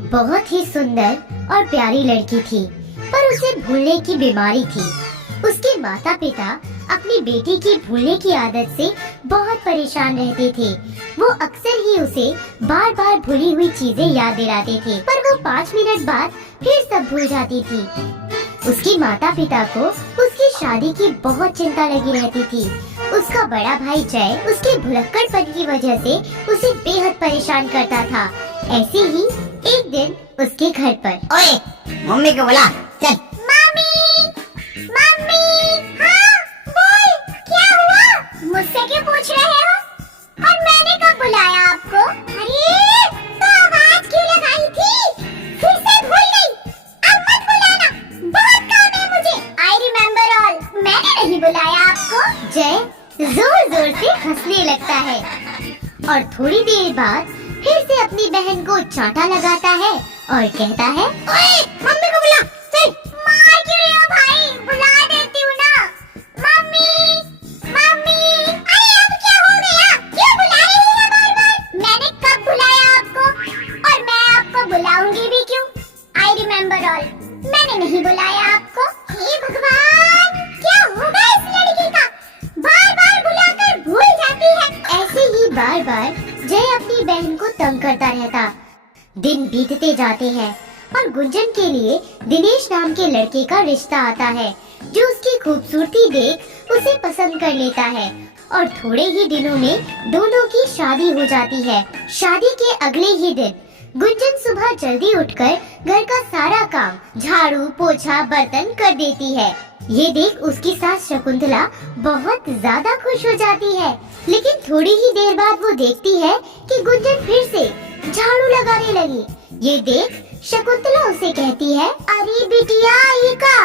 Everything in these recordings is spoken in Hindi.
एक बहुत ही सुंदर और प्यारी लड़की थी, पर उसे भूलने की बीमारी थी। उसके माता पिता अपनी बेटी की भूलने की आदत से बहुत परेशान रहते थे। वो अक्सर ही उसे बार बार भूली हुई चीजें याद दिलाते थे, पर वो 5 मिनट बाद फिर सब भूल जाती थी। उसके माता पिता को उसकी शादी की बहुत चिंता लगी रहती थी। उसका बड़ा भाई जय उसके भुलक्कड़पन की वजह से उसे बेहद परेशान करता था। ऐसे ही एक दिन उसके घर पर, ओए, मम्मी को बुला, चल। मम्मी, मम्मी, हाँ, बोल, क्या हुआ? मुझसे क्यों पूछ रहे हो? और मैंने कब बुलाया आपको? अरे, तो आवाज क्यों लगाई थी? फिर से भूल गई। अब मत बुलाना, बहुत काम है मुझे। I remember all, मैंने नहीं बुलाया आपको। जय जोर जोर से हंसने लगता है और थोड़ी देर बाद फिर से अपनी बहन को चांटा लगाता है और कहता है, ओए, मम्मी को बुला, चल। मार क्यों रहे हो भाई? बुला देती हूँ ना। मम्मी, मम्मी, अरे अब क्या हो गया? क्यों बुला रही है बार-बार? मैंने कब बुलाया आपको? और मैं आपको बुलाऊंगी भी क्यों? I remember all, मैंने नहीं बुलाया आपको। हे भगवान, क्या होगा इस लड़की का? बार-बार बुलाकर भूल जाती है। ऐसे ही बार-बार जय अपनी बहन को तंग करता रहता। दिन बीतते जाते हैं और गुंजन के लिए दिनेश नाम के लड़के का रिश्ता आता है, जो उसकी खूबसूरती देख उसे पसंद कर लेता है और थोड़े ही दिनों में दोनों की शादी हो जाती है। शादी के अगले ही दिन गुंजन सुबह जल्दी उठकर घर का सारा काम, झाड़ू, पोछा, बर्तन कर देती है। ये देख उसकी सास शकुंतला बहुत ज्यादा खुश हो जाती है, लेकिन थोड़ी ही देर बाद वो देखती है कि गुंजन फिर से झाड़ू लगाने लगी। ये देख शकुंतला उसे कहती है, अरे बिटिया, ये का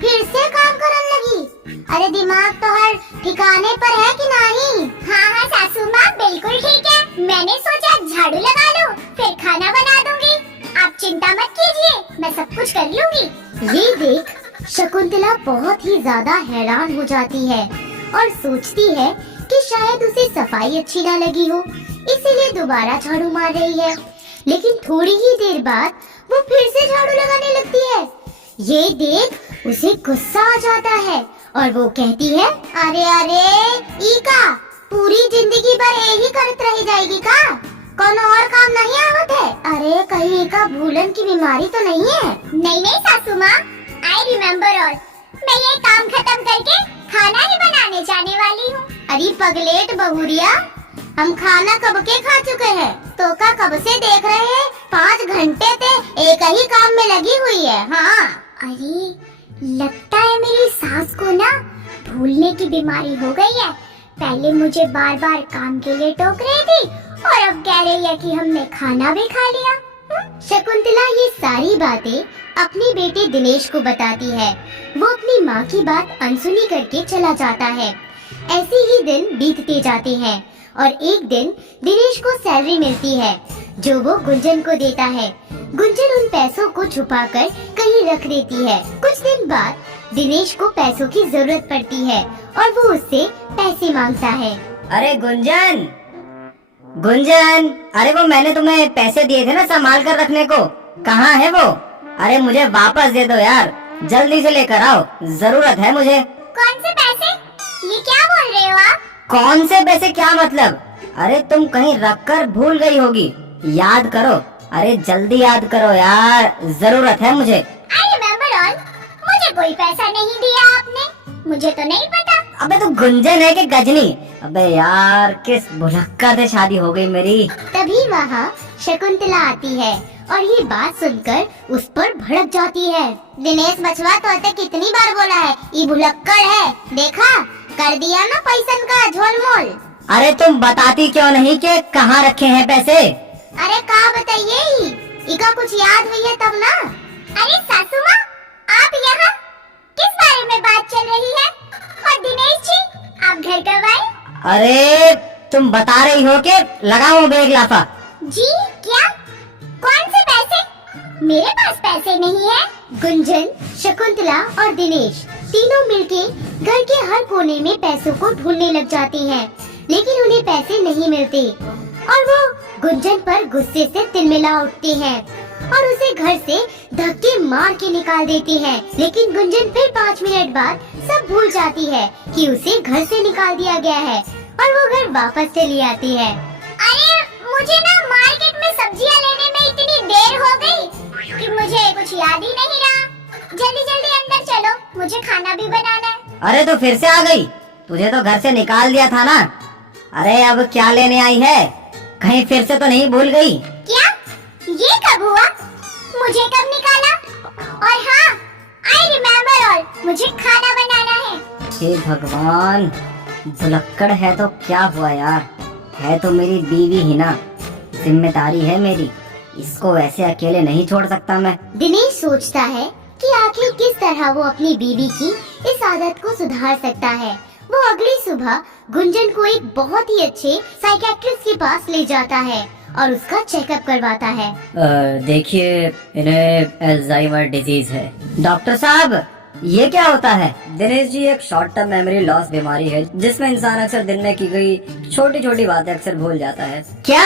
फिर से काम करने लगी? अरे दिमाग तो हर ठिकाने पर है कि नहीं? हाँ हाँ सासू माँ, बिल्कुल ठीक है। मैंने सोचा झाड़ू लगा लूं, फिर खाना बना दूंगी। आप चिंता मत कीजिए, मैं सब कुछ कर लूंगी। ये देख शकुंतला बहुत ही ज्यादा हैरान हो जाती है और सोचती है कि शायद उसे सफाई अच्छी ना लगी हो, इसीलिए दोबारा झाड़ू मार रही है। लेकिन थोड़ी ही देर बाद वो फिर से झाड़ू लगाने लगती है। ये देख उसे गुस्सा आ जाता है और वो कहती है, अरे अरे, ईका पूरी जिंदगी भर यही करत रह जाएगी का? कौन और काम नहीं आवत है? अरे कहीं का भूलन की बीमारी तो नहीं है? नहीं नहीं सासू माँ, I remember all, मैं ये काम खत्म करके खाना ही बनाने जाने वाली हूँ। अरे पगलेट बहुरिया, हम खाना कब के खा चुके हैं, तो का कब से देख रहे हैं, 5 घंटे से एक ही काम में लगी हुई है। हाँ, अरे लगता है मेरी सास को ना भूलने की बीमारी हो गई है। पहले मुझे बार बार काम के लिए टोक रही थी और अब कह रही है कि हमने खाना भी खा लिया। शकुंतला ये सारी बातें अपनी बेटे दिनेश को बताती है। वो अपनी माँ की बात अनसुनी करके चला जाता है। ऐसे ही दिन बीतते जाते हैं और एक दिन दिनेश को सैलरी मिलती है, जो वो गुंजन को देता है। गुंजन उन पैसों को छुपाकर कहीं रख देती है। कुछ दिन बाद दिनेश को पैसों की जरूरत पड़ती है और वो उससे पैसे मांगता है। अरे गुंजन, गुंजन, अरे वो मैंने तुम्हें पैसे दिए थे ना संभाल कर रखने को, कहाँ है वो? अरे मुझे वापस दे दो यार, जल्दी से लेकर आओ, जरूरत है मुझे। कौन से पैसे? ये क्या बोल रहे हो आप? कौन से पैसे, क्या मतलब? अरे तुम कहीं रख कर भूल गई होगी, याद करो। अरे जल्दी याद करो यार, जरूरत है मुझे। I remember all, मुझे कोई पैसा नहीं दिया आपने, मुझे तो नहीं पता। अबे तू गुंजन है कि गजनी? अबे यार, किस भुलक्कड़ से शादी हो गई मेरी। तभी वहाँ शकुंतला आती है और ये बात सुनकर उस पर भड़क जाती है। दिनेश बचवा, तो कितनी बार बोला है, ये भुलक्कड़ है, देखा कर दिया ना पैसन का झोलमोल। अरे तुम बताती क्यों नहीं कि कहाँ रखे हैं पैसे? अरे कहा बताइए, इका कुछ याद हुई है तब ना। अरे सासू माँ, आप यहाँ किस बारे में बात चल रही है? और दिनेश जी, आप घर कब आए? अरे तुम बता रही हो कि लगाओ बेग लाफा। जी क्या? कौन से पैसे? मेरे पास पैसे नहीं है। गुंजन, शकुंतला और दिनेश तीनों मिलके घर के हर कोने में पैसों को ढूंढने लग जाती हैं, लेकिन उन्हें पैसे नहीं मिलते और वो गुंजन पर गुस्से से तिलमिला उठती हैं और उसे घर से धक्के मार के निकाल देती है। लेकिन गुंजन फिर 5 मिनट बाद सब भूल जाती है कि उसे घर से निकाल दिया गया है और वो घर वापस चली आती है। अरे मुझे ना मार्केट में सब्जियां लेने में इतनी देर हो गई कि मुझे कुछ याद ही नहीं रहा। जल्दी जल्दी अंदर चलो, मुझे खाना भी बनाना है। अरे तो फिर से आ गई? तुझे तो घर से निकाल दिया था ना। अरे अब क्या लेने आई है? कहीं फिर से तो नहीं भूल गई? क्या? ये कब हुआ? मुझे कब निकाला? और हाँ, आई रिमेम्बर ऑल, मुझे खाना बनाना है। हे भगवान, भुलक्कड़ है तो क्या हुआ यार, है तो मेरी बीवी ही ना, जिम्मेदारी है मेरी, इसको ऐसे अकेले नहीं छोड़ सकता मैं। दिनेश सोचता है कि आखिर किस तरह वो अपनी बीवी की इस आदत को सुधार सकता है। वो अगली सुबह गुंजन को एक बहुत ही अच्छे साइकियाट्रिस्ट के पास ले जाता है और उसका चेकअप करवाता है। देखिए, इन्हें अल्जाइमर डिजीज है। डॉक्टर साहब, ये क्या होता है? दिनेश जी, एक शॉर्ट टर्म मेमोरी लॉस बीमारी है जिसमें इंसान अक्सर दिन में की गई छोटी छोटी बातें अक्सर भूल जाता है। क्या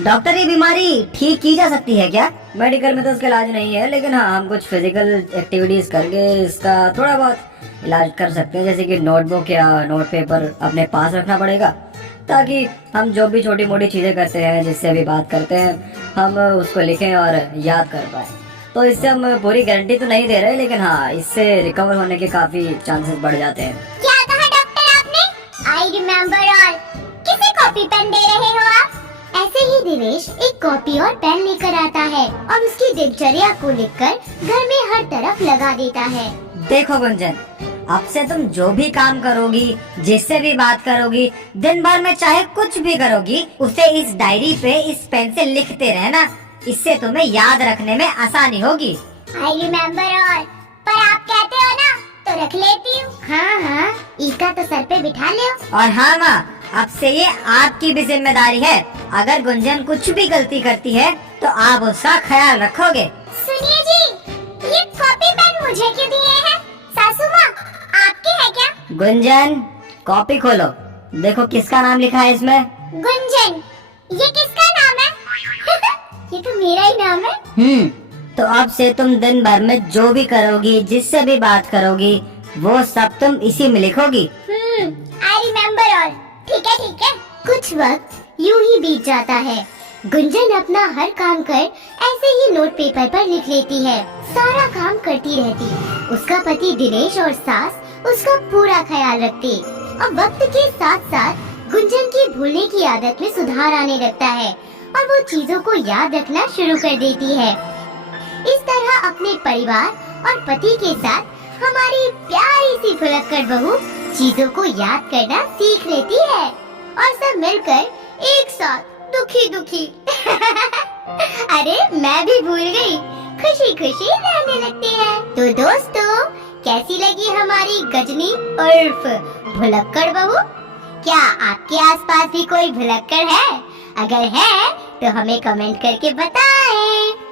डॉक्टर, ये बीमारी ठीक की जा सकती है क्या? मेडिकल में तो उसका इलाज नहीं है, लेकिन हाँ, हम कुछ फिजिकल एक्टिविटीज करके इसका थोड़ा बहुत इलाज कर सकते हैं। जैसे कि नोटबुक या नोट पेपर अपने पास रखना पड़ेगा, ताकि हम जो भी छोटी मोटी चीजें करते हैं, जिससे भी बात करते हैं, हम उसको लिखें और याद कर पाए। तो इससे हम पूरी गारंटी तो नहीं दे रहे, लेकिन हाँ, इससे रिकवर होने के काफी चांसेस बढ़ जाते हैं। क्या कहा डॉक्टर आपने? I remember all. किसे कॉपी पेन दे रहे हो आप? ऐसे ही दिनेश एक कॉपी और पेन लेकर आता है और उसकी दिनचर्या को लिखकर घर में हर तरफ लगा देता है। देखो गुंजन, अब से तुम जो भी काम करोगी, जिससे भी बात करोगी, दिन भर में चाहे कुछ भी करोगी, उसे इस डायरी पे इस पेन से लिखते रहना। इससे तुम्हें याद रखने में आसानी होगी। आई रिमेम्बर ऑल, पर आप कहते हो ना तो रख लेती हूँ। हाँ हाँ, इसका तो सर पे बिठा लो। और हाँ माँ, अब से ये आपकी भी जिम्मेदारी है। अगर गुंजन कुछ भी गलती करती है तो आप उसका ख्याल रखोगे। सुनिए जी, ये कॉपी पेन मुझे क्यों दिए हैं? सासू माँ, आपके है क्या? गुंजन, कॉपी खोलो, देखो किसका नाम लिखा है इसमें। गुंजन, ये किसका नाम है? ये तो मेरा ही नाम है। तो अब से तुम दिन भर में जो भी करोगी, जिससे भी बात करोगी, वो सब तुम इसी में लिखोगी। I remember all. ठीक है ठीक है। कुछ वक्त यूं ही बीत जाता है। गुंजन अपना हर काम कर ऐसे ही नोट पेपर पर लिख लेती है। सारा काम करती रहती। उसका पति दिनेश और सास उसका पूरा ख्याल रखते। और वक्त के साथ साथ गुंजन की भूलने की आदत में सुधार आने लगता है और वो चीजों को याद रखना शुरू कर देती है। इस तरह अपने परिवार और पति के साथ हमारी प्यारी सी भुलक्कड़ बहू चीजों को याद करना सीख लेती है और सब मिलकर एक साथ दुखी दुखी अरे मैं भी भूल गई, खुशी खुशी रहने लगती है। तो दोस्तों, कैसी लगी हमारी गजनी उर्फ भुलक्कड़ बहू? क्या आपके आसपास भी कोई भुलक्कड़ है? अगर है तो हमें कमेंट करके बताएं।